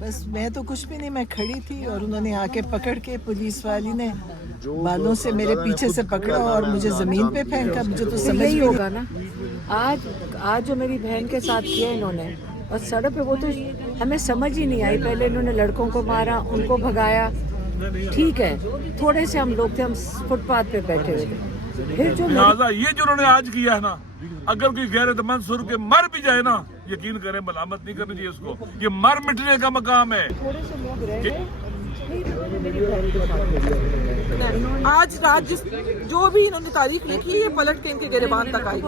बस मैं तो कुछ भी नहीं, मैं खड़ी थी और उन्होंने आके पकड़ के, पुलिस वाली ने बालों से मेरे पीछे से पकड़ा और मुझे जमीन पे फेंका। मुझे तो समझ यही भी होगा ना। आज जो मेरी बहन के साथ किया इन्होंने, और सड़क पे वो तो हमें समझ ही नहीं आई। पहले इन्होंने लड़कों को मारा, उनको भगाया, ठीक है, थोड़े से हम लोग थे, हम फुटपाथ पे बैठे हुए थे। फिर जो लिहाजा ये जो उन्होंने आज किया है ना, अगर कोई गैरतमंद सुर के मर भी जाए ना, यकीन करें मलामत नहीं करनी चाहिए उसको, ये मर मिटने का मकाम है। थोड़े से लोग रह गए, मेरी बहन के साथ आज रात जो भी इन्होंने तारीख लिखी है, ये पलट के इनके गिरबान तक आई।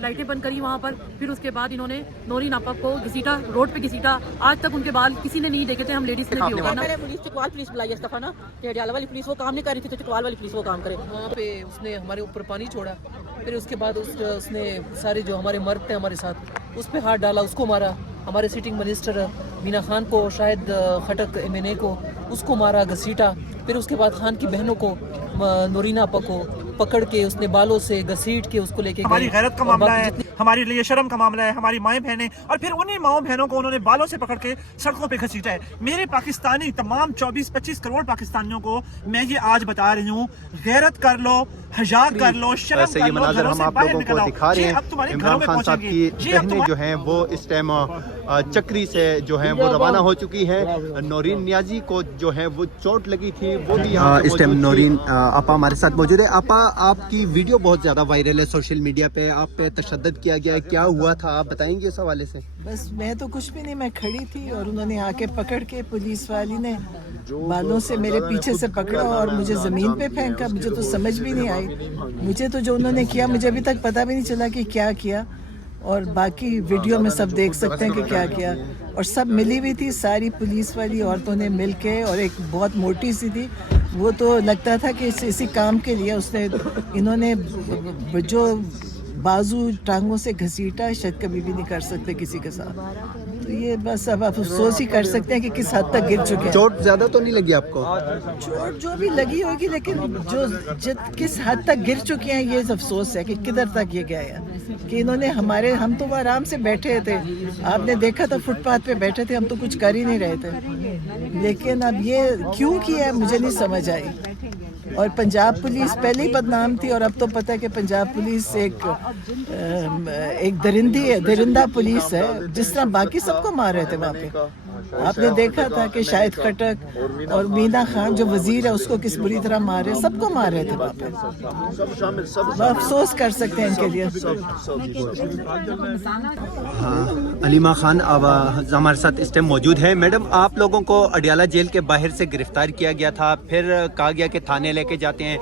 लाइटें बंद करी वहाँ पर, फिर उसके बाद इन्होंने नोरीन आपा को घसीटा, रोड पे घसीटा। आज तक उनके बाल किसी ने नहीं देखे थे, हम लेडीज ने भी होगा ना। मैंने पुलिस चकवाल पुलिस बुलाई है इस दफा ना, कि हडियाला वाली पुलिस वो काम नहीं कर रही थी, तो चकवाल वाली पुलिस वो काम करे। वहाँ पे उसने हमारे ऊपर पानी छोड़ा, फिर उसके बाद उसने सारे जो हमारे मर्द थे हमारे साथ, उस पर हाथ डाला, उसको मारा। हमारे सिटिंग मिनिस्टर मीना खान को, शायद खटक MNA को, उसको मारा, घसीटा। फिर उसके बाद खान की बहनों को, नोरीना आपा को पकड़ के उसने बालों से घसीट के उसको लेके हमारी गैरत का मामला है, हमारे लिए शर्म का मामला है, हमारी माएँ बहनें, और फिर उन्हीं माओ बहनों को उन्होंने बालों से पकड़ के सड़कों पे घसीटा है। मेरे पाकिस्तानी तमाम 24-25 करोड़ पाकिस्तानियों को मैं ये आज बता रही हूँ, गैरत कर लो, हया कर लो, शर्म कर लो, घरों से बाहर निकल आओ। दिखा रहे हैं अब तुम्हारे घरों इमरान में खान साहब की बहनें जो हैं वो इस टाइम चक्री से जो हैं वो रवाना हो चुकी हैं। नौरीन नियाजी को जो है वो चोट लगी थी, वो भी इस टाइम नौरीन आपा हमारे साथ मौजूद है। आपा, आपकी वीडियो बहुत ज्यादा वायरल है सोशल मीडिया पे, आप पे तशद्दुद किया गया है, क्या हुआ था आप बताएंगे इस हवाले से? बस मैं तो कुछ भी नहीं, मैं खड़ी थी और उन्होंने आके पकड़ के, पुलिस वाली ने बालों से मेरे पीछे से पकड़ा और मुझे जमीन पे फेंका। मुझे तो समझ भी नहीं आई। मुझे तो जो उन्होंने किया, मुझे अभी तक पता भी नहीं चला कि क्या किया, और बाकी वीडियो में सब देख सकते हैं कि क्या किया। और सब मिली हुई थी, सारी पुलिस वाली औरतों ने मिल के, और एक बहुत मोटी सी थी, वो तो लगता था कि इसी काम के लिए उसने, इन्होंने जो बाजू टांगों से घसीटा, शायद कभी भी नहीं कर सकते किसी के साथ। तो ये बस अब आप अफसोस ही कर सकते हैं कि किस हद तक गिर चुके हैं। चोट ज्यादा तो नहीं लगी आपको? चोट जो भी लगी होगी, लेकिन किस हद तक गिर चुके हैं, ये अफसोस है कि किधर तक ये गया है। कि इन्होंने हम तो आराम से बैठे थे, आपने देखा था फुटपाथ पे बैठे थे, हम तो कुछ कर ही नहीं रहे थे। लेकिन अब ये क्यों किया है मुझे नहीं समझ आई। और पंजाब पुलिस पहले ही बदनाम थी, और अब तो पता है कि पंजाब पुलिस एक दरिंदा पुलिस है, जिस तरह बाकी सबको मार रहे थे वहाँ पे। आपने देखा था कि शाहिद खटक और मीना खान जो वजीर है, उसको किस बुरी तरह मारे, सबको मार रहे थे वहाँ पे। अफसोस कर सकते हैं इनके लिए। हाँ, अलीमा खान अब हमारे साथ इस टाइम मौजूद है। मैडम, आप लोगों को अडियाला जेल के बाहर से गिरफ्तार किया गया था, फिर कहा गया कि थाने लेके जाते हैं,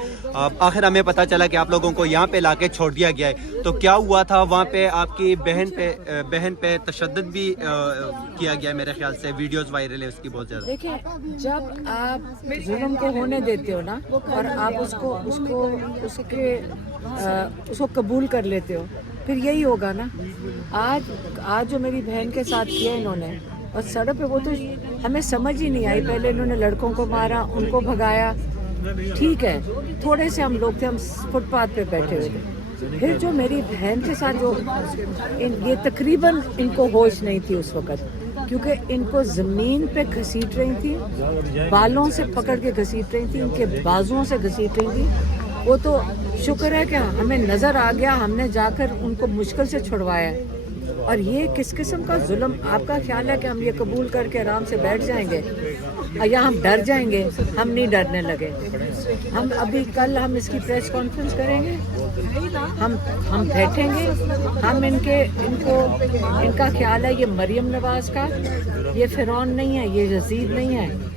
आखिर हमें पता चला कि आप लोगों को यहाँ पे लाके छोड़ दिया गया है। तो क्या हुआ था वहाँ पे? आपकी बहन पे तशद्दुद भी किया गया मेरे ख्याल से, वीडियोस वायरल है उसकी बहुत ज्यादा। देखिए, जब आप जुल्म को होने देते हो ना, और आप उसको कबूल कर लेते हो, फिर यही होगा ना। आज जो मेरी बहन के साथ किया इन्होंने, और सड़क पे वो तो हमें समझ ही नहीं आई। पहले इन्होंने लड़कों को मारा, उनको भगाया, ठीक है, थोड़े से हम लोग थे, हम फुटपाथ पे बैठे हुए थे। फिर जो मेरी बहन के साथ जो ये तकरीबन इनको होश नहीं थी उस वक़्त, क्योंकि इनको ज़मीन पे घसीट रही थी, बालों से पकड़ के घसीट रही थी, इनके बाजुओं से घसीट रही थी। वो तो शुक्र है कि हमें नज़र आ गया, हमने जाकर उनको मुश्किल से छुड़वाया है। और ये किस किस्म का जुल्म? आपका ख्याल है कि हम ये कबूल करके आराम से बैठ जाएंगे या हम डर जाएंगे? हम नहीं डरने लगे। हम अभी कल हम इसकी प्रेस कॉन्फ्रेंस करेंगे, हम बैठेंगे, हम इनका ख्याल है ये मरियम नवाज का, ये फिरौन नहीं है, ये यजीद नहीं है।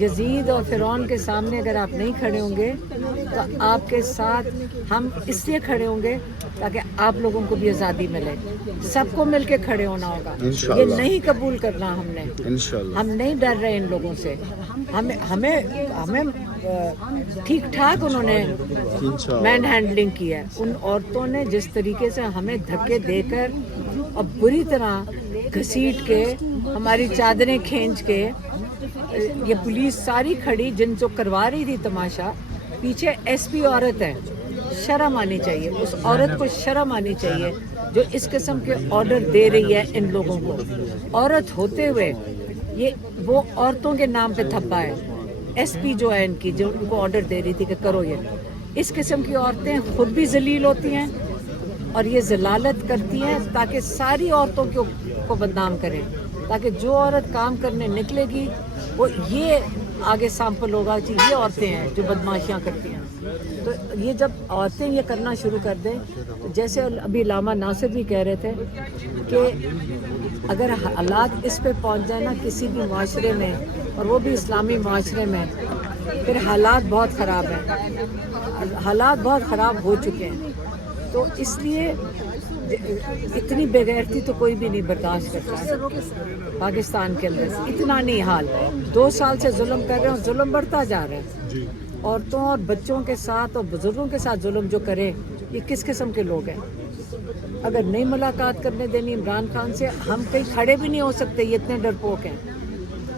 यजीद और फिरौन के सामने अगर आप नहीं खड़े होंगे, तो आपके साथ हम इसलिए खड़े होंगे ताकि आप लोगों को भी आज़ादी मिले। सबको मिलके खड़े होना होगा। ये नहीं कबूल करना हमने। हम नहीं डर रहे इन लोगों से। हमें ठीक ठाक उन्होंने मैन हैंडलिंग किया है। उन औरतों ने जिस तरीके से हमें धक्के देकर और बुरी तरह घसीट के, हमारी चादरें खींच के, ये पुलिस सारी खड़ी जिनको करवा रही थी तमाशा, पीछे SP औरत है। शर्म आनी चाहिए, उस औरत को शर्म आनी चाहिए जो इस किस्म के ऑर्डर दे रही है इन लोगों को। औरत होते हुए ये वो औरतों के नाम पे थप्पा है। एसपी जो है इनकी, जो उनको ऑर्डर दे रही थी कि करो ये, इस किस्म की औरतें खुद भी जलील होती हैं और ये जलालत करती हैं ताकि सारी औरतों को बदनाम करें, ताकि जो औरत काम करने निकलेगी वो ये आगे सैंपल होगा कि ये औरतें हैं जो बदमाशियाँ करती हैं। तो ये जब औरतें ये करना शुरू कर दें, तो जैसे अभी लामा नासिर भी कह रहे थे कि अगर हालात इस पे पहुंच जाए ना किसी भी माशरे में, और वो भी इस्लामी माशरे में, फिर हालात बहुत ख़राब हैं, हालात बहुत ख़राब हो चुके हैं। तो इसलिए इतनी बेगैरती तो कोई भी नहीं बर्दाश्त करता है पाकिस्तान के अंदर। इतना नहीं हाल, 2 साल से जुल्म कर रहे हैं, जुल्म बढ़ता जा रहा है। औरतों और बच्चों के साथ और बुजुर्गों के साथ जुल्म जो करे, ये किस किस्म के लोग हैं? अगर नहीं मुलाकात करने देनी इमरान खान से, हम कहीं खड़े भी नहीं हो सकते, ये इतने डरपोक हैं।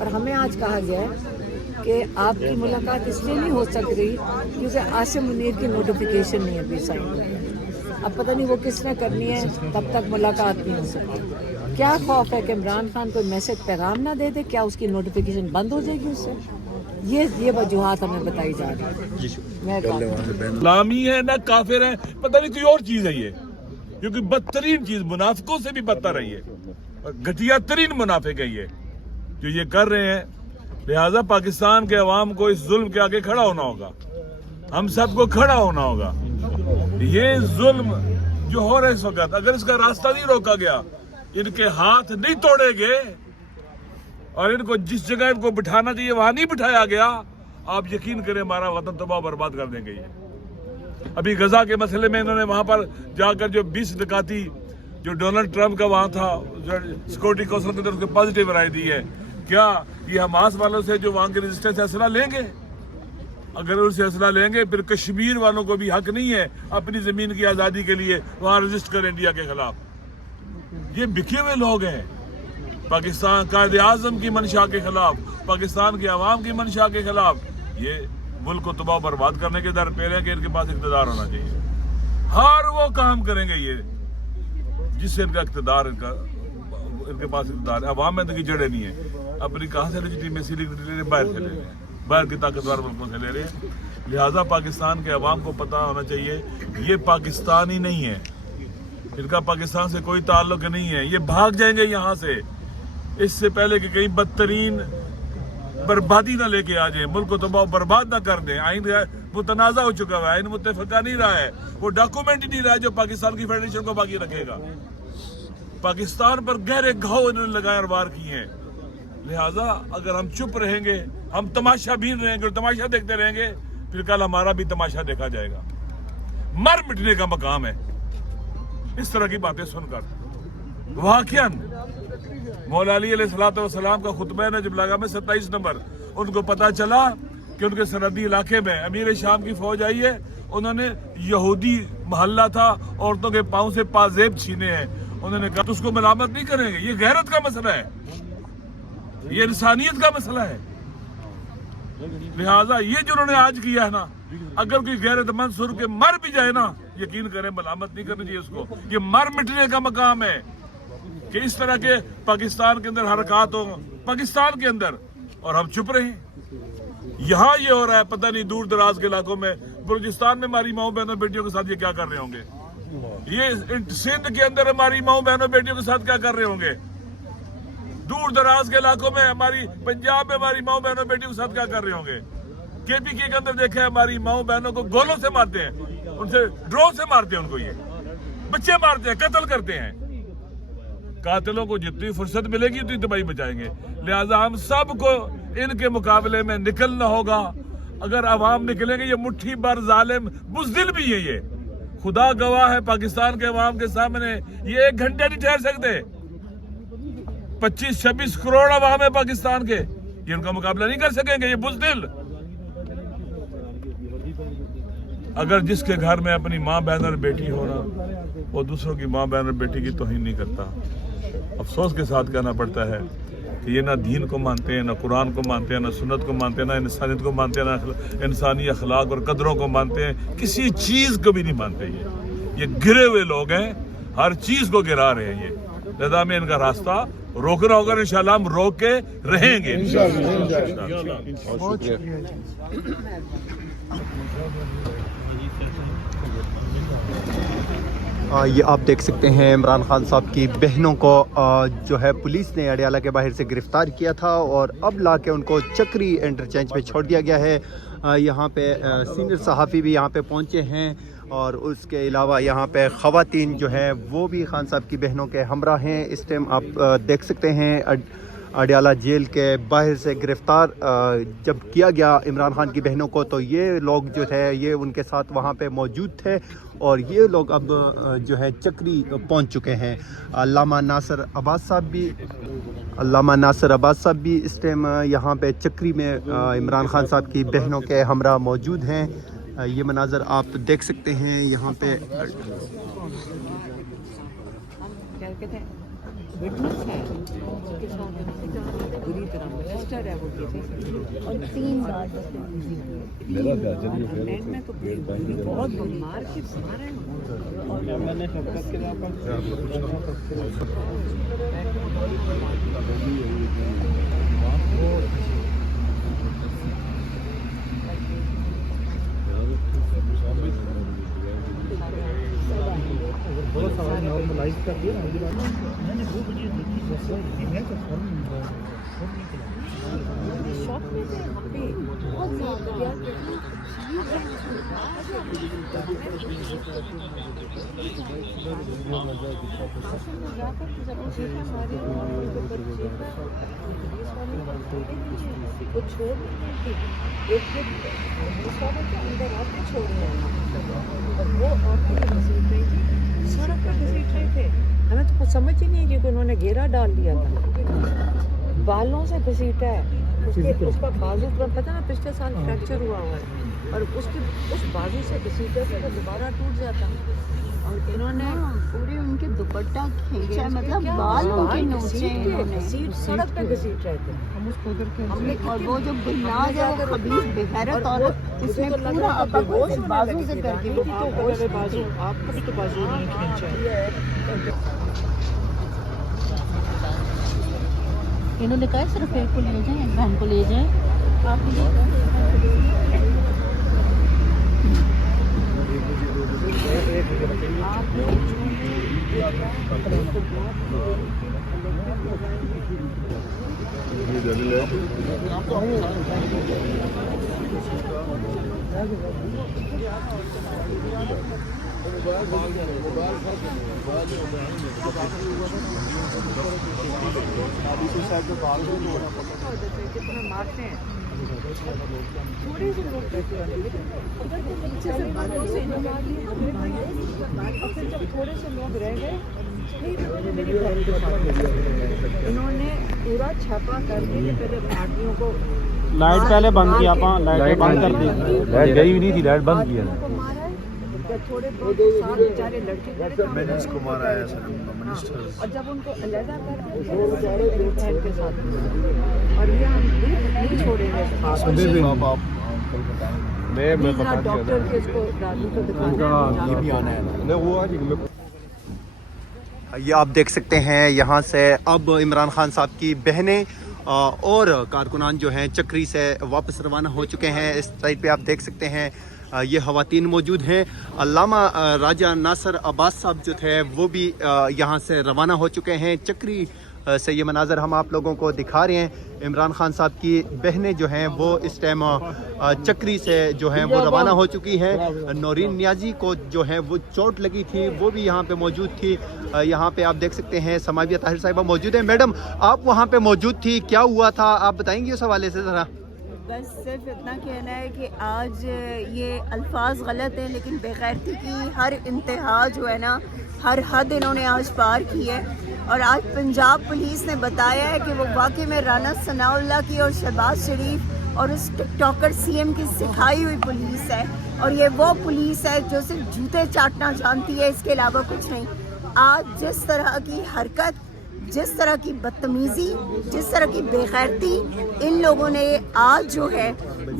और हमें आज कहा गया है कि आपकी मुलाकात इसलिए नहीं हो सक रही क्योंकि आसिम मुनीर की नोटिफिकेशन नहीं अभी साइन हुई है। अब पता नहीं वो किसने करनी है, तब तक मुलाकात नहीं हो सकती। क्या खौफ है कि इमरान खान कोई मैसेज पैगाम ना दे दे, क्या उसकी नोटिफिकेशन बंद हो जाएगी उससे? ये वजूहात हमें बताई जा रही है। इस्लामी है ना काफिर है, पता नहीं कोई और चीज है ये, क्योंकि बदतरीन चीज मुनाफिकों से भी बदतर है ये, और घटिया तरीन मुनाफिक है ये जो ये कर रहे हैं। लिहाजा पाकिस्तान के अवाम को इस जुल्म के आगे खड़ा होना होगा, हम सबको खड़ा होना होगा। ये जुल्म जो हो रहा है इस वक्त, अगर इसका रास्ता नहीं रोका गया, इनके हाथ नहीं तोड़े गए और इनको जिस जगह इनको बिठाना चाहिए वहां नहीं बिठाया गया, आप यकीन करें हमारा वतन तबाह बर्बाद कर देंगे ये। अभी गजा के मसले में इन्होंने वहां पर जाकर जो 20 डकैती जो डोनाल्ड ट्रंप का वहां था, सिक्योरिटी काउंसिल के तरफ से पॉजिटिव राय दी है, क्या ये हमास वालों से जो वहां के रेजिस्टेंस असला लेंगे? अगर उनसे असला लेंगे, फिर कश्मीर वालों को भी हक नहीं है अपनी जमीन की आजादी के लिए वहां रजिस्ट करें इंडिया के खिलाफ। ये बिके हुए लोग हैं, पाकिस्तान कायदे आजम की मंशा के खिलाफ, पाकिस्तान के अवाम की मंशा के खिलाफ ये मुल्क को तबाह बर्बाद करने के दर पे हैं कि इनके पास इक़्तिदार होना चाहिए। हर वो काम करेंगे ये जिससे इनका इक़्तिदार, इनके पास इक़्तिदार है। अवाम में तो की जड़ें नहीं है, अपनी कहाँ से लेजिटिमेसी ले रहे हैं? बाहर से ले रहे हैं, बाहर के ताकतवर मुल्कों से ले रहे हैं। लिहाजा पाकिस्तान के अवाम को पता होना चाहिए ये पाकिस्तानी नहीं है, इनका पाकिस्तान से कोई ताल्लुक नहीं है। ये भाग जाएंगे यहाँ से इससे पहले कि कहीं बदतरीन बर्बादी ना लेके आ जाए, मुल्क को तबाह बर्बाद ना कर दें। आइन मुतनाज़ा हो चुका है, आइन मुत्तफ़क़ा नहीं रहा है, वो डॉक्यूमेंट ही नहीं रहा है जो पाकिस्तान की फेडरेशन को बाकी रखेगा। पाकिस्तान पर गहरे घाव इन्होंने लगाए और वार किए हैं। लिहाजा अगर हम चुप रहेंगे, हम तमाशा बीन रहेंगे और तमाशा देखते रहेंगे, फिर कल हमारा भी तमाशा देखा जाएगा। मर मिटने का मकाम है इस तरह की बातें सुनकर। वाक़ियन मौला अली अलैहिस्सलाम का खुतबा है जब लगा में 27 नंबर, उनको पता चला कि उनके सरहदी इलाके में अमीर शाम की फौज आई है, उन्होंने यहूदी मोहल्ला था, औरतों के पाँव से पाजेब छीने हैं। उन्होंने कहा तो उसको मलामत नहीं करेंगे, ये गैरत का मसला है, ये इंसानियत का मसला है। लिहाजा ये जो उन्होंने आज किया है ना, अगर कोई गैरतमंद सुर के मर भी जाए ना, यकीन करें मलामत नहीं करनी चाहिए उसको, ये मर मिटने का मकाम है कि इस तरह के पाकिस्तान के अंदर हरकत हो, पाकिस्तान के अंदर, और हम चुप रहे। यहाँ ये हो रहा है, पता नहीं दूर दराज के इलाकों में, बलूचिस्तान में हमारी माओ बहनों बेटियों के साथ ये क्या कर रहे होंगे, ये सिंध के अंदर हमारी माओ बहनों बेटियों के साथ क्या कर रहे होंगे, दूर दराज के इलाकों में हमारी, पंजाब में हमारी माओ बहनों बेटियों के साथ क्या कर रहे होंगे। केपीके के अंदर देखे हमारी माओ बहनों को गोलों से मारते हैं, उनसे ड्रोन से मारते हैं, उनको ये बच्चे मारते हैं, कत्ल करते हैं। कातिलों को जितनी फुर्सत मिलेगी उतनी तबाही बचाएंगे। लिहाजा हम सबको इनके मुकाबले में निकलना होगा। अगर अवाम निकलेंगे, ये मुट्ठी भर जालिम बुज़दिल भी है, ये खुदा गवाह है पाकिस्तान के अवाम के सामने, ये 1 घंटे नहीं ठहर सकते। 25-26 करोड़ अवाम है पाकिस्तान के, ये उनका मुकाबला नहीं कर सकेंगे, ये बुज़दिल। अगर जिसके घर में अपनी माँ बहन और बेटी होना, वो दूसरों की माँ बहन और बेटी की तौहीन नहीं करता। अफसोस के साथ कहना पड़ता है कि ये ना दीन को मानते हैं, ना कुरान को मानते हैं, ना सुन्नत को मानते हैं, ना इंसानियत को मानते हैं, ना इंसानी अखलाक और कदरों को मानते हैं, किसी चीज़ को भी नहीं मानते। ये गिरे हुए लोग हैं, हर चीज़ को गिरा रहे हैं ये। लिहाजा हमें इनका रास्ता रोकना होगा इंशाल्लाह, हम रोक के रहेंगे ये आप देख सकते हैं इमरान खान साहब की बहनों को जो है पुलिस ने अडियाला के बाहर से गिरफ़्तार किया था और अब ला के उनको चक्री इंटरचेंज पे छोड़ दिया गया है। यहाँ पे सीनियर सहाफ़ी भी यहाँ पे पहुँचे हैं और उसके अलावा यहाँ पे ख़वातीन जो है वो भी खान साहब की बहनों के हमरा हैं। इस टाइम आप देख सकते हैं अडियाला जेल के बाहर से गिरफ़्तार जब किया गया इमरान खान की बहनों को, तो ये लोग जो थे ये उनके साथ वहाँ पे मौजूद थे और ये लोग अब जो है चक्री पहुँच चुके हैं। अल्लामा नासिर अब्बास साहब भी इस टाइम यहाँ पे चक्री में इमरान खान साहब की बहनों के हमरा मौजूद हैं। ये मनाज़र आप देख सकते हैं यहाँ पे। विटनेस है उसके साथ बुरी तरह रजिस्टर है वो केसेस और 3 बार लैंड में तो बहुत मार के मारे और मैंने नॉर्मलाइज कर दिया मैंने 2 बजे शॉप में थे हम भी बहुत ज़्यादा वो छोड़ एक अंदर आते छोड़ रहे हैं और वो औरतें घसीट रही थी, सड़क पर घसीट रहे थे। हमें तो कुछ समझ ही नहीं क्योंकि उन्होंने घेरा डाल दिया था, बालों से घसीटा है। उसका बाजू पता ना पिछले साल फ्रैक्चर हुआ है और उस बाजू से घसीटे से तो दोबारा टूट जाता। और इन्होंने पूरे उनके दुपट्टा खींचा, मतलब बाल उनके नोचे इन्होंने, सड़क पे घसीट रहे थे। हम उसको हमने और वो जो गुलनाज है वो खबीस बेगैरत औरत, उसने पूरा अपने बाजू से करके बाजू आपका भी तो बाजू ने खींचा है। इन्होंने कहा सिर्फ एक को ले जाए, एक बहन को ले जाए। मारते हैं थोड़े से लोग रहते हैं, लेकिन अगर तो नीचे से बालों से फिर जब थोड़े से लोग रह गए इन्होंने पूरा छापा करके पहले पार्टियों को लाइट पहले बंद किया, लाइट बंद कर दी, लाइट गई भी नहीं थी, लाइट बंद किया थोड़े बहुत साल बेचारे लड़के को मारा है और जब उनको अलग कर के साथ और ये हम नहीं छोड़ेंगे डॉक्टर के इसको दादू को दिखाना ये भी आना है। ये आप देख सकते हैं यहाँ से अब इमरान खान साहब की बहनें और कारकुनान जो हैं चक्री से वापस रवाना हो चुके हैं। इस साइड पे आप देख सकते हैं ये ख़वातीन मौजूद हैं। अल्लामा राजा नासिर अब्बास साहब जो थे वो भी यहाँ से रवाना हो चुके हैं। चक्री से ये मनाज़र हम आप लोगों को दिखा रहे हैं। इमरान खान साहब की बहनें जो हैं वो इस टाइम चक्री से जो हैं वो रवाना हो चुकी हैं। नौरीन नियाजी को जो है वो चोट लगी थी, वो भी यहाँ पे मौजूद थी। यहाँ पे आप देख सकते हैं समाविया ताहिर साहिबा मौजूद है। मैडम आप वहाँ पे मौजूद थी, क्या हुआ था आप बताएंगी उस हवाले से ज़रा? बस सिर्फ इतना कहना है कि आज ये अल्फाज गलत हैं, लेकिन बेगैरती की हर इंतहा जो है ना, हर हद इन्होंने आज पार की है। और आज पंजाब पुलिस ने बताया है कि वो वाकई में राना सनाउल्लाह की और शहबाज शरीफ और उस टिकटॉकर सीएम की सिखाई हुई पुलिस है। और ये वो पुलिस है जो सिर्फ जूते चाटना जानती है, इसके अलावा कुछ नहीं। आज जिस तरह की हरकत, जिस तरह की बदतमीज़ी, जिस तरह की बेगैरती इन लोगों ने आज जो है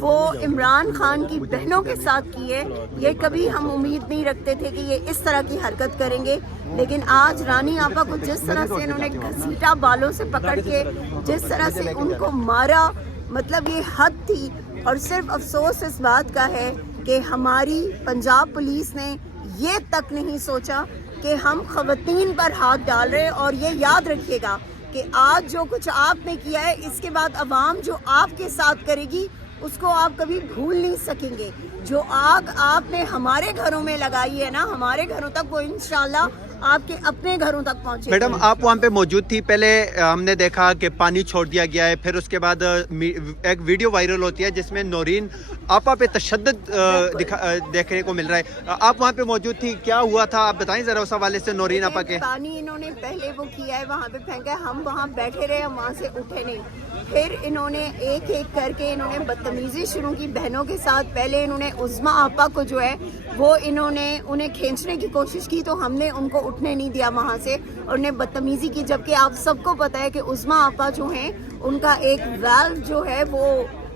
وہ عمران خان کی بہنوں کے ساتھ کی ہے. یہ کبھی ہم امید نہیں رکھتے تھے کہ یہ اس طرح کی حرکت کریں گے, لیکن آج رانی آپا کو جس طرح سے انہوں نے گھسیٹا بالوں سے پکڑ کے, جس طرح سے ان کو مارا, مطلب یہ حد تھی. اور صرف افسوس اس بات کا ہے کہ ہماری پنجاب پولیس نے یہ تک نہیں سوچا کہ ہم خواتین پر ہاتھ ڈال رہے. اور یہ یاد رکھیے گا کہ آج جو کچھ آپ نے کیا ہے, اس کے بعد عوام جو آپ کے ساتھ کرے گی اس کو آپ کبھی بھول نہیں سکیں گے. جو آگ آپ نے ہمارے گھروں میں لگائی ہے نا, ہمارے گھروں تک وہ انشاءاللہ آپ کے اپنے گھروں تک پہنچے. میڈم آپ وہاں پہ موجود تھی, پہلے ہم نے دیکھا کہ پانی چھوڑ دیا گیا ہے, پھر اس کے بعد ایک ویڈیو وائرل ہوتی ہے جس میں نورین آپا پہ تشدد دیکھنے کو مل رہا ہے. آپ وہاں پہ موجود تھی, کیا ہوا تھا آپ بتائیں ذرا اس حوالے سے نورین آپا کے. پانی انہوں نے پہلے وہ کیا ہے, وہاں پہ پھینکا, ہم وہاں بیٹھے رہے, ہم وہاں سے اٹھے نہیں. پھر انہوں نے ایک ایک کر کے انہوں نے بدتمیزی شروع کی بہنوں کے ساتھ. پہلے انہوں نے عظمیٰ آپا کو جو ہے وہ انہوں نے انہیں کھینچنے کی کوشش کی, تو ہم نے ان کو اٹھنے نہیں دیا وہاں سے, اور انہیں بدتمیزی کی. جبکہ آپ سب کو پتہ ہے کہ عظمیٰ آپا جو ہیں ان کا ایک ویلو جو ہے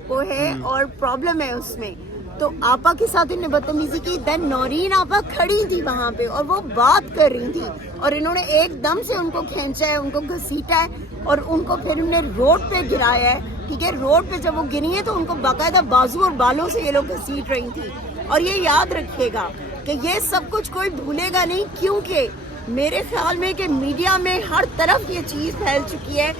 وہ ہے اور پرابلم ہے اس میں, تو آپا کے ساتھ انہیں بدتمیزی کی. دین نورین آپا کھڑی تھی وہاں پہ اور وہ بات کر رہی تھی, اور انہوں نے ایک دم سے ان کو کھینچا ہے, ان کو گھسیٹا ہے, اور ان کو پھر انہوں نے روڈ پہ گرایا ہے. ٹھیک ہے, روڈ پہ جب وہ گری ہے تو ان کو باقاعدہ بازو اور بالوں سے یہ لوگ گھسیٹ رہی تھی. اور یہ یاد رکھیے گا کہ یہ سب کچھ کوئی بھولے گا نہیں, کیونکہ میرے خیال میں کہ میڈیا میں ہر طرف یہ چیز پھیل چکی ہے.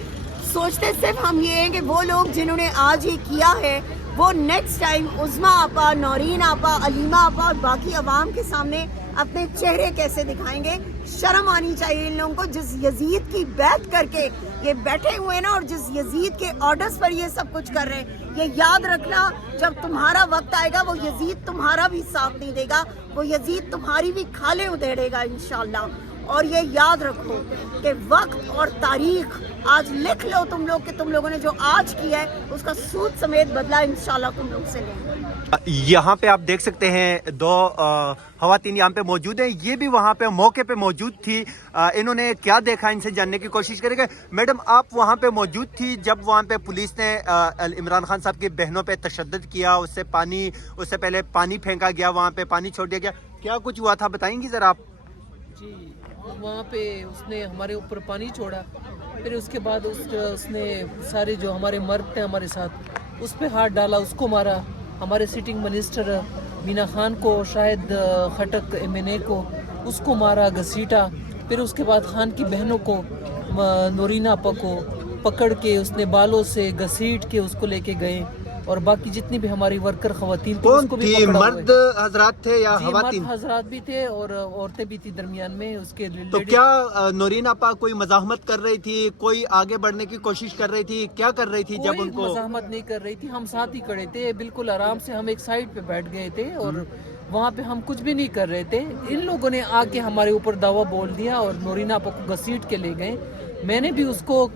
سوچتے صرف ہم یہ ہیں کہ وہ لوگ جنہوں نے آج یہ کیا ہے وہ نیکسٹ ٹائم عظمیٰ آپا, نورین آپا, علیمہ آپا اور باقی عوام کے سامنے اپنے چہرے کیسے دکھائیں گے. شرم آنی چاہیے ان لوگوں کو, جس یزید کی بیعت کر کے یہ بیٹھے ہوئے نا, اور جس یزید کے آرڈرز پر یہ سب کچھ کر رہے ہیں. یہ یاد رکھنا, جب تمہارا وقت آئے گا وہ یزید تمہارا بھی ساتھ نہیں دے گا, وہ یزید تمہاری بھی کھالیں ادھیڑے گا انشاءاللہ. اور یہ یاد رکھو کہ وقت اور تاریخ آج لکھ لو تم لوگ کہ تم لوگوں نے جو آج کیا ہے اس کا سود سمیت بدلہ انشاءاللہ تم لوگ سے لیں. یہاں پہ آپ دیکھ سکتے ہیں دو خواتین یہاں پہ موجود ہیں, یہ بھی وہاں پہ موقع پہ موجود تھی. انہوں نے کیا دیکھا ان سے جاننے کی کوشش کریں گے. میڈم آپ وہاں پہ موجود تھی جب وہاں پہ پولیس نے عمران خان صاحب کی بہنوں پہ تشدد کیا, اس سے پہلے پانی پھینکا گیا, وہاں پہ پانی چھوڑ دیا گیا, کیا کچھ ہوا تھا بتائیں گی ذرا آپ. جی, وہاں پہ اس نے ہمارے اوپر پانی چھوڑا, پھر اس کے بعد اس نے سارے جو ہمارے مرد تھے ہمارے ساتھ اس پہ ہاتھ ڈالا, اس کو مارا. ہمارے سٹنگ منسٹر مینا خان کو, شاہد خٹک MNA کو, اس کو مارا, گھسیٹا. پھر اس کے بعد خان کی بہنوں کو, نورین آپا کو پکڑ کے اس نے بالوں سے گھسیٹ کے اس کو لے کے گئے, اور باقی جتنی بھی ہماری ورکر خواتین تھی اس کو بھی پکڑا. مرد حضرات تھے یا خواتین؟ مرد حضرات بھی تھے اور عورتیں بھی تھی درمیان میں اس کے. تو کیا نورین آپا کوئی مزاحمت کر رہی تھی, کوئی آگے بڑھنے کی کوشش کر رہی تھی, کیا کر رہی تھی جب ان کو؟ مزاحمت نہیں کر رہی تھی, ہم ساتھ ہی کھڑے تھے بالکل آرام سے. ہم ایک سائڈ پہ بیٹھ گئے تھے اور وہاں پہ ہم کچھ بھی نہیں کر رہے تھے. ان لوگوں نے آ کے ہمارے اوپر دعویٰ بول دیا اور نورین آپا کو گھسیٹ کے لے گئے. میں نے بھی اس کو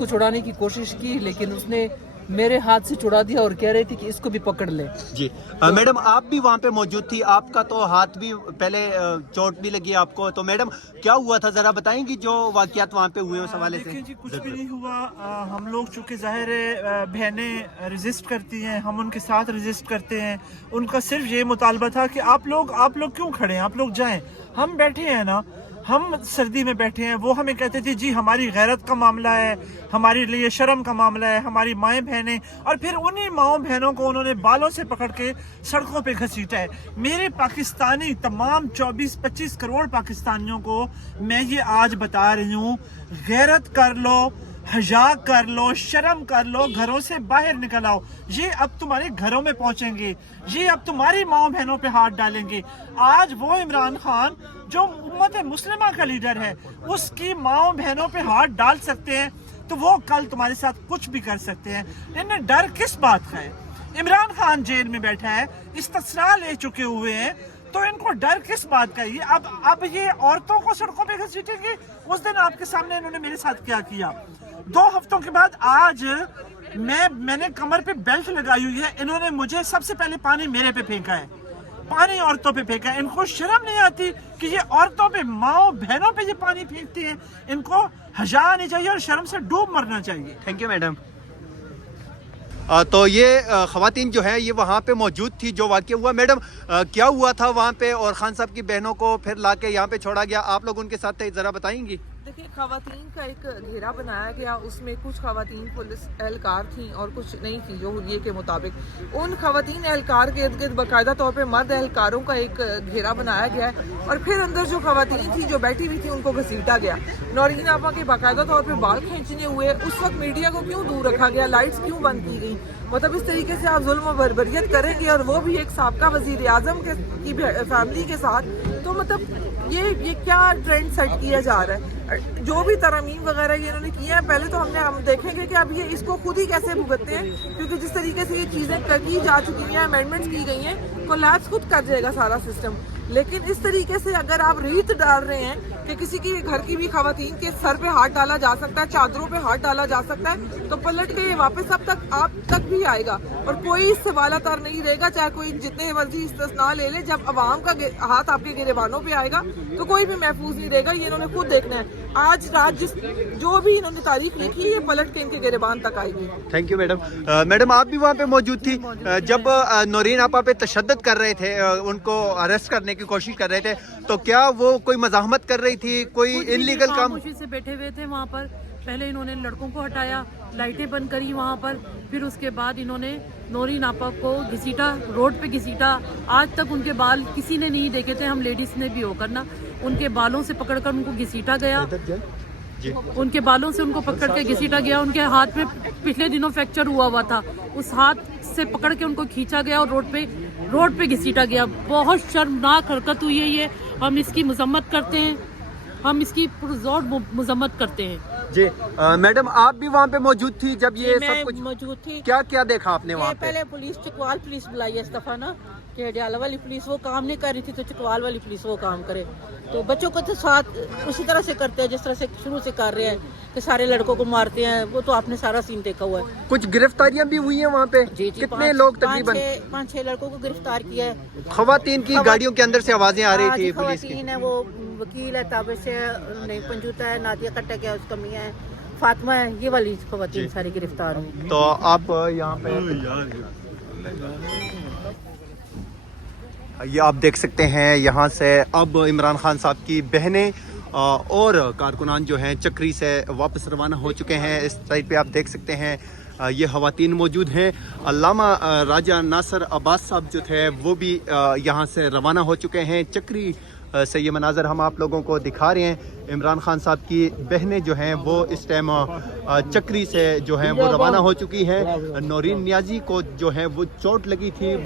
چھڑانے کی کوشش کی, لیکن اس نے میرے ہاتھ سے چھڑا دیا اور کہہ رہی تھی کہ اس کو بھی پکڑ لے. جی میڈم آپ بھی وہاں پہ موجود تھی, آپ کا تو ہاتھ بھی پہلے چوٹ بھی لگی آپ کو, تو میڈم کیا ہوا تھا ذرا بتائیں گی جو واقعات وہاں پہ ہوئے اس حوالے سے. جی کچھ بھی نہیں ہوا. ہم لوگ چونکہ ظاہر ہے بہنیں رجسٹ کرتی ہیں, ہم ان کے ساتھ رجسٹ کرتے ہیں. ان کا صرف یہ مطالبہ تھا کہ آپ لوگ کیوں کھڑے ہیں, آپ لوگ جائیں. ہم بیٹھے ہیں نا, ہم سردی میں بیٹھے ہیں. وہ ہمیں کہتے تھے جی ہماری غیرت کا معاملہ ہے, ہمارے لیے شرم کا معاملہ ہے, ہماری مائیں بہنیں. اور پھر انہی ماؤں بہنوں کو انہوں نے بالوں سے پکڑ کے سڑکوں پہ گھسیٹا ہے. میرے پاکستانی تمام 24-25 کروڑ پاکستانیوں کو میں یہ آج بتا رہی ہوں, غیرت کر لو, حیا کر لو, شرم کر لو, گھروں سے باہر نکل آؤ. یہ اب تمہارے گھروں میں پہنچیں گے, یہ اب تمہاری ماؤں بہنوں پہ ہاتھ ڈالیں گے. آج وہ عمران خان جو امت مسلمہ کا لیڈر ہے, اس کی ماؤں بہنوں پہ ہاتھ ڈال سکتے ہیں, تو وہ کل تمہارے ساتھ کچھ بھی کر سکتے ہیں. انہیں ڈر کس بات کا ہے؟ عمران خان جیل میں بیٹھا ہے, استثناء لے چکے ہوئے ہیں, تو ان کو ڈر کس بات کا ہے؟ اب یہ عورتوں کو سڑکوں پہ گھسیٹیں گے. اس دن آپ کے سامنے انہوں نے میرے ساتھ کیا کیا. 2 ہفتوں کے بعد آج میں نے کمر پہ بیلٹ لگائی ہوئی ہے, انہوں نے مجھے سب سے پہلے پانی میرے پہ پھینکا ہے, پانی عورتوں پہ پھینکا ہے. ان کو شرم نہیں آتی کہ یہ عورتوں پہ, ماؤں بہنوں پہ یہ پانی پھینکتی ہیں؟ ان کو حیا آنی چاہیے اور شرم سے ڈوب مرنا چاہیے. Thank you madam. تو یہ خواتین جو ہیں یہ وہاں پہ موجود تھی جو واقعہ ہوا. میڈم کیا ہوا تھا وہاں پہ اور خان صاحب کی بہنوں کو پھر لا کے یہاں پہ چھوڑا گیا, آپ لوگ ان کے ساتھ تھے, ذرا بتائیں گی؟ دیکھیے خواتین کا ایک گھیرا بنایا گیا, اس میں کچھ خواتین پولیس اہلکار تھیں اور کچھ نہیں تھیں جو حلیے کے مطابق. ان خواتین اہلکار کے ارد گرد باقاعدہ طور پہ مرد اہلکاروں کا ایک گھیرا بنایا گیا ہے اور پھر اندر جو خواتین تھیں جو بیٹھی ہوئی تھیں ان کو گھسیٹا گیا. نورین آپا کے باقاعدہ طور پہ بال کھینچنے ہوئے. اس وقت میڈیا کو کیوں دور رکھا گیا, لائٹس کیوں بند کی گئی؟ مطلب اس طریقے سے آپ ظلم و بربریت کریں گے اور وہ بھی ایک سابقہ وزیر اعظم کی فیملی کے ساتھ, تو مطلب یہ کیا ٹرینڈ سیٹ کیا جا رہا ہے؟ جو بھی ترامیم وغیرہ یہ انہوں نے کیا ہے, پہلے تو ہم دیکھیں گے کہ اب یہ اس کو خود ہی کیسے بھگتتے ہیں, کیونکہ جس طریقے سے یہ چیزیں کی جا چکی ہیں, امینڈمنٹس کی گئی ہیں, کولیپس خود کر جائے گا سارا سسٹم. لیکن اس طریقے سے اگر آپ ریت ڈال رہے ہیں کہ کسی کی گھر کی بھی خواتین کے سر پہ ہاتھ ڈالا جا سکتا ہے, چادروں پہ ہاتھ ڈالا جا سکتا ہے, تو پلٹ کے یہ واپس اب تک آپ تک بھی آئے گا اور کوئی اس سے والا تر نہیں رہے گا, چاہے کوئی جتنے مرضی استثناء لے لے. جب عوام کا ہاتھ آپ کے گریبانوں پہ آئے گا تو کوئی بھی محفوظ نہیں رہے گا. یہ انہوں نے خود دیکھنا ہے. آج رات جو بھی انہوں نے تاریخ لکھی ہے یہ پلٹ کے ان کے گریبان تک آئے گی. Thank you madam. میڈم آپ بھی وہاں پہ موجود تھی جب نورین آپا پہ تشدد کر رہے تھے, ان کو اریسٹ کرنے کی کوشش کر رہے تھے, تو کیا وہ کوئی مزاحمت کر رہی تھی, کوئی انلیگل کام؟ خاموشی سے بیٹھے ہوئے تھے وہاں پر. پہلے انہوں نے لڑکوں کو ہٹایا, لائٹیں بند کری وہاں پر, پھر اس کے بعد انہوں نے نورین آپا کو گھسیٹا, روڈ پہ گھسیٹا. آج تک ان کے بال کسی نے نہیں دیکھے تھے, ہم لیڈیز نے بھی ہو کر نا ان کے بالوں سے پکڑ کر ان کو گھسیٹا گیا. ان کے بالوں سے ان کو پکڑ کے گھسیٹا گیا. ان کے ہاتھ میں پچھلے دنوں فریکچر ہوا تھا, اس ہاتھ سے پکڑ کے ان کو کھینچا گیا اور روڈ پہ گھسیٹا گیا. بہت شرمناک حرکت ہوئی ہے یہ, ہم اس کی مذمت کرتے ہیں, ہم اس کی پرزور مذمت کرتے ہیں. جی میڈم آپ بھی وہاں پہ موجود تھی جب یہ میں سب کچھ موجود تھی. کیا دیکھا آپ نے وہاں پہ؟ پہلے پولیس چکوال پولیس بلائی ہے اس دفعہ نا, کہ اڈیالہ والی پولیس وہ کام نہیں کر رہی تھی تو چکوال والی پولیس وہ کام کرے. تو بچوں کو تو ساتھ اسی طرح سے کرتے ہیں جس طرح سے شروع سے کر رہے ہیں کہ سارے لڑکوں کو مارتے ہیں. وہ تو آپ نے سارا سین دیکھا ہوا ہے. کچھ گرفتاریاں بھی ہوئی ہیں وہاں پہ؟ جی کتنے لوگ تقریباً؟ 5-6 لڑکوں کو گرفتار کیا ہے. خواتین کی گاڑیوں کے اندر سے آوازیں آ رہی تھی پولیس کی. خواتین ہے, وہ وکیل ہے تابش سے نہیں پنجوتا ہے, نادیہ کٹک ہے, اس کا میاں ہے, فاطمہ ہے, یہ والی خواتین ساری گرفتار ہوئی. تو آپ یہاں پہ یہ آپ دیکھ سکتے ہیں یہاں سے اب عمران خان صاحب کی بہنیں اور کارکنان جو ہیں چکری سے واپس روانہ ہو چکے ہیں. اس سائڈ پہ آپ دیکھ سکتے ہیں یہ خواتین موجود ہیں. علامہ راجہ ناصر عباس صاحب جو تھے وہ بھی یہاں سے روانہ ہو چکے ہیں. چکری سے یہ مناظر ہم آپ لوگوں کو دکھا رہے ہیں. عمران خان صاحب کی بہنیں جو ہیں وہ اس ٹائم چکری سے جو ہیں وہ روانہ ہو چکی ہیں. نورین نیازی کو جو ہے وہ چوٹ لگی تھی.